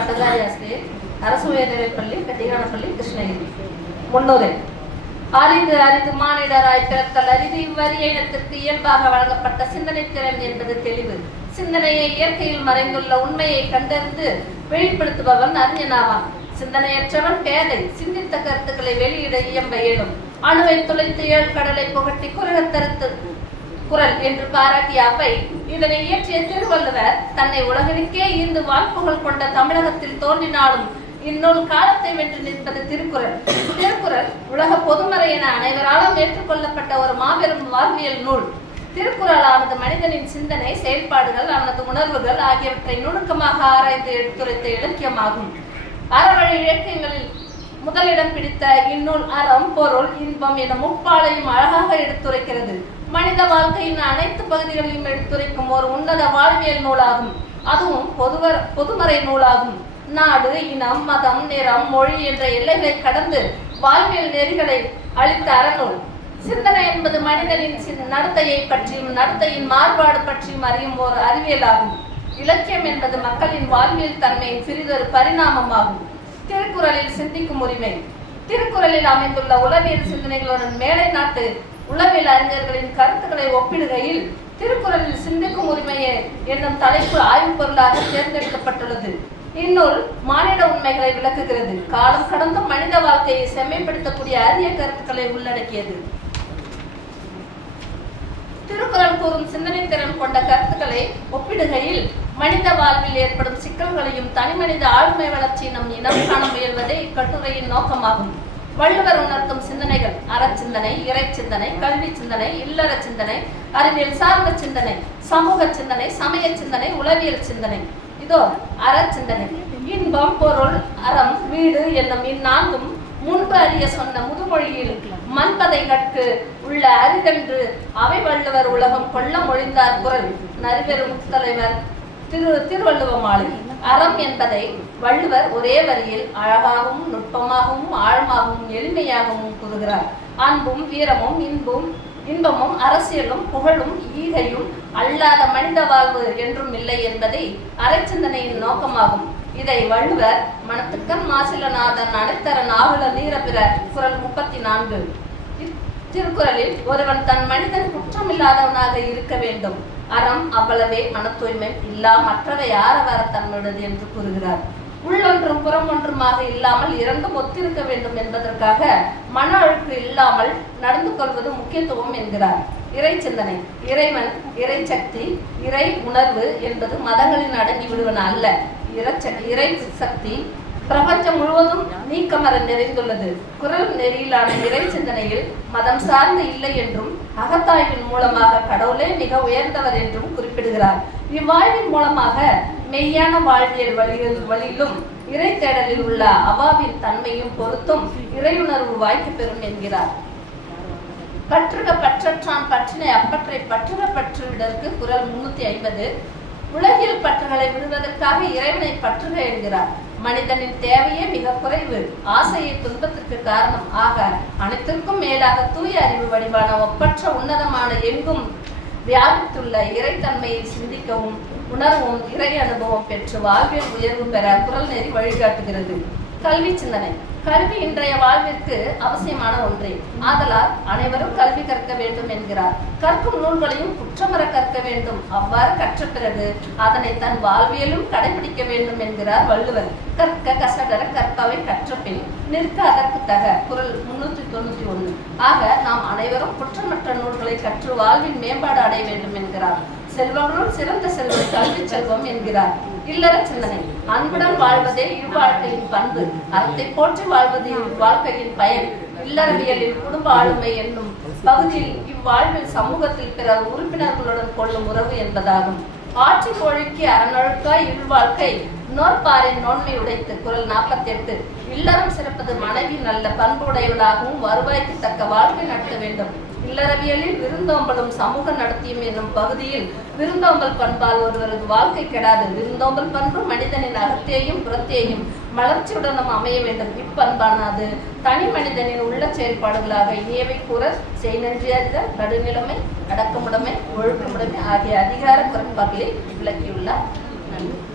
பட்டதாரி ஆசிரியர் அரசு உயர்நிலைப்பள்ளி கட்டிகானப்பள்ளி கிருஷ்ணகிரி. முன்னுரை. அறிந்து அறிந்து மானிடராய் பிறத்தல் அறிவு இவ்வறிய இனத்திற்கு இயல்பாக வழங்கப்பட்ட சிந்தனை திறன் என்பது தெளிவு. சிந்தனையை இயற்கையில் மறைந்துள்ள உண்மையை கண்டறிந்து வெளிப்படுத்துபவன் அறிஞனாவான். சிந்தனையற்றவன் பேதை சிந்தித்த கருத்துக்களை வெளியிட இயம்ப இயலும். அணுவை துளைத்து ஏழ்கடலை புகட்டி குரகத்தருத்து குரல் என்று பாராட்டிய அவை இதனை இயற்றிய திருவள்ளுவர் தன்னை உலகனுக்கே இந்து வாய்ப்புகள் கொண்ட தமிழகத்தில் தோன்றினாலும் இந்நூல் காலத்தை வென்று நிற்பது திருக்குறள். திருக்குறள் உலக பொதுமறை என அனைவராலும் ஏற்றுக்கொள்ளப்பட்ட ஒரு மாபெரும் வாழ்வியல் நூல். திருக்குறள் ஆனது மனிதனின் சிந்தனை செயல்பாடுகள் அவனது உணர்வுகள் ஆகியவற்றை நுணுக்கமாக ஆராய்ந்து எடுத்துரைத்த இலக்கியமாகும். அறவழி இலக்கியங்களில் முதலிடம் பிடித்த இந்நூல் அறம் பொருள் இன்பம் என முப்பாலையும் அழகாக எடுத்துரைக்கிறது. மனித வாழ்க்கையின் அனைத்து பகுதிகளையும் எடுத்துரைக்கும் ஒரு உன்னத வாழ்வியல் நூலாகும். அதுவும் பொதுவர் பொதுமறை நூலாகும். நாடு இனம் மதம் நிறம் மொழி என்ற எல்லைகளை கடந்து வாழ்வியல் நெறிகளை அளித்த அறநூல். சிந்தனை என்பது மனிதனின் நடத்தையை பற்றியும் நடத்தையின் மாறுபாடு பற்றியும் அறியும் ஒரு அறிவியலாகும். இலக்கியம் என்பது மக்களின் வாழ்வியல் தன்மையின் சிறிதொரு பரிணாமமாகும். திருக்குறளில் சிந்திக்கும் உரிமை. திருக்குறளில் அமைந்துள்ள உளவியல் சிந்தனைகளுடன் மேலை நாட்டு உளவியல் அறிஞர்களின் கருத்துக்களை ஒப்பிடுகையில் திருக்குறளில் சிந்திக்கும் உரிமையே என்னும் தலைப்பு ஆய்வுப் பொருளாக தேர்ந்தெடுக்கப்பட்டுள்ளது. இந்நூல் மானிட உண்மைகளை விளக்குகிறது. காலம் கடந்த மனித வாழ்க்கையை செம்மைப்படுத்தக்கூடிய அரிய கருத்துக்களை உள்ளடக்கியது. திருக்குறள் கூறும் சிந்தனை திறன் கொண்ட கருத்துக்களை ஒப்பிடுகையில் மனித வாழ்வில் ஏற்படும் சிக்கல்களையும் தனிமனித ஆளுமை வளர்ச்சி நம் இனம் காண முயல்வதே இக்கட்டுரையின் நோக்கமாகும். வள்ளுவர் உணர்த்தும் சிந்தனைகள் அறச்சிந்தனை இறை சிந்தனை கல்வி சிந்தனை இல்லற சிந்தனை அறிவியல் சார்ந்த சிந்தனை சமூக சிந்தனை சமய சிந்தனை உளவியல் சிந்தனை. இதோ அறச்சிந்தனை. இன்பம் பொருள் அறம் வீடு என்னும் இந்நான்கும் முன்பு அறிய சொன்ன முதுமொழியில் மண்பதை கற்கு உள்ள அரிதென்று அவை வள்ளுவர் உலகம் கொள்ள மொழிந்தார் குரல். நரிவெறும் தலைவர் திரு திருவள்ளுவ மாளிகை. அறம் என்பதை வள்ளுவர் ஒரே வரியில் அழகாகவும் நுட்பமாகவும் ஆழமாகவும் எளிமையாகவும் கூறுகிறார். அன்பும் வீரமும் இன்பும் இன்பமும் அரசியலும் புகழும் ஈகையும் அல்லாத மனித வாழ்வு என்றும் இல்லை என்பதை அரைச்சிந்தனையின் நோக்கமாகும். இதை வள்ளுவர் மனத்துக்கன் மாசிலநாதன் அனைத்தர நாவல நீரபிற குரல் முப்பத்தி நான்கு திருக்குறளில் ஒருவன் தன் மனிதன் குற்றமில்லாதவனாக இருக்க வேண்டும். அறம் அவ்வளவே மன தூய்மை இல்லா மற்றவை ஆரவார தன்னுடையது என்று கூறுகிறார். உள்ளொன்றும் புறம் ஒன்றுமாக இல்லாமல் இரண்டும் ஒத்திருக்க வேண்டும் என்பதற்காக மன அழுக்கு இல்லாமல் நடந்து கொள்வது முக்கியத்துவம் என்கிறார். இறை சிந்தனை இறைவன் இறை சக்தி இறை உணர்வு என்பது மதங்களில் அடங்கி விடுவன அல்ல. இறை சக்தி பிரபஞ்சம் முழுவதும் நீக்கமர நிறைந்துள்ளது. குரல் நெறியிலான இறை சிந்தனையில் மதம் சார்ந்து இல்லை என்றும் அகத்தாய்வின் மூலமாக கடவுளே மிக உயர்ந்தவர் என்றும் குறிப்பிடுகிறார். இவ்வாழ்வின் மூலமாக மெய்யான வாழ்வியல் வழியில் வழியிலும் இறை தேடலில் உள்ள அவாவின் தன்மையும் பொருத்தும் இறையுணர்வு வாய்ப்பு பெறும் என்கிறார். பற்றுக பற்றற்றான் பற்றினை அப்பற்றை பற்றுக பற்றுவிடற்கு குரல் முன்னூத்தி ஐம்பது. உலகில் பற்றுகளை விடுவதற்காக இறைவனை பற்றுக என்கிறார். மனிதனின் தேவையே மிக குறைவு. ஆசையை துன்பத்திற்கு காரணம் ஆக அனைத்திற்கும் மேலாக தூய அறிவு வடிவான ஒப்பற்ற உன்னதமான எங்கும் வியாபித்துள்ள இறைத்தன்மையை சிந்திக்கவும் உணர்வும் இறை அனுபவம் பெற்று வாழ்வில் உயர்வு பெற குரல் நெறி வழிகாட்டுகிறது. கல்வி சிந்தனை. கல்வி இன்றைய வாழ்விற்கு அவசியமான ஒன்றே. ஆதலால் அனைவரும் கல்வி கற்க வேண்டும் என்கிறார். கற்கும் நூல்களையும் குற்றமற கற்க வேண்டும். அவ்வாறு கற்ற பிறகு அதனை தன் வாழ்வியலும் கடைபிடிக்க வேண்டும் என்கிறார் வள்ளுவர். கற்க கசடர கற்பவை கற்ற பின் நிற்க அதற்கு தக. குரல் முன்னூற்றி தொண்ணூற்றி ஒன்று. ஆக நாம் அனைவரும் குற்றமற்ற நூல்களை கற்று வாழ்வின் மேம்பாடு அடைய வேண்டும் என்கிறார். செல்வங்களும் சிறந்த செல்வம் கல்வி செல்வம் என்கிறார். இல்லற சிந்தனை. அன்புடன் வாழ்வதே இவ்வாழ்க்கையின் பண்பு. அறத்தை போற்றி வாழ்வது இவ்வாழ்க்கையின் பயன். இல்லறவியலில் குடும்ப ஆளுமை என்னும் பகுதியில் இவ்வாழ்வில் சமூகத்தில் பிற உறுப்பினர்களுடன் கொள்ளும் உறவு என்பதாகும். ஆட்சி கோழிக்கு அறநழுக்காய் இல்வாழ்க்கை நோற்பாரின் நோன்மை உடைத்து குரல் நாற்பத்தி எட்டு இல்லறம் சிறப்பது மனைவி நல்ல பண்புடையவளாகவும் வருவாய்க்கு தக்க வாழ்க்கை நடத்த வேண்டும். இல்லறவியலில் விருந்தோம்பலும் சமூக நடத்தியும் என்னும் பகுதியில் விருந்தோம்பல் பண்பால் ஒருவரது வாழ்க்கை கெடாது. விருந்தோம்பல் பண்பு மனிதனின் அகத்தேயும் புறத்தேயும் மலர்ச்சியுடனும் அமைய வேண்டும். இப்பண்பானது தனி மனிதனின் உள்ள செயல்பாடுகளாக இனியவை கூற செய் நன்றி நடுநிலைமை அடக்கமுடைமை ஒழுக்கமுடைமை ஆகிய அதிகார குறைபாடுகளை விளக்கியுள்ளார். நன்றி.